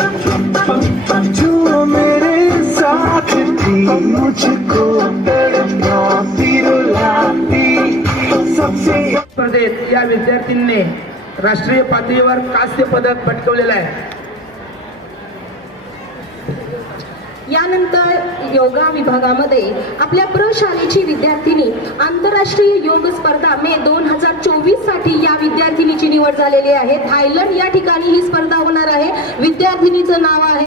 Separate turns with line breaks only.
जो मेरे साथ थी मुझको
स्पर्धेत या विद्यार्थ्यांनी राष्ट्रीय पातळीवर कांस्य पदक पटकवलेलं आहे.
यानंतर योगा विभागामध्ये आपल्या प्रशालेची विद्यार्थिनी आंतरराष्ट्रीय योग स्पर्धा मे दोन हजार चोवीससाठी या विद्यार्थिनीची निवड झालेली आहे. थायलंड या ठिकाणी ही स्पर्धा होणार आहे. विद्यार्थिनीचं नाव आहे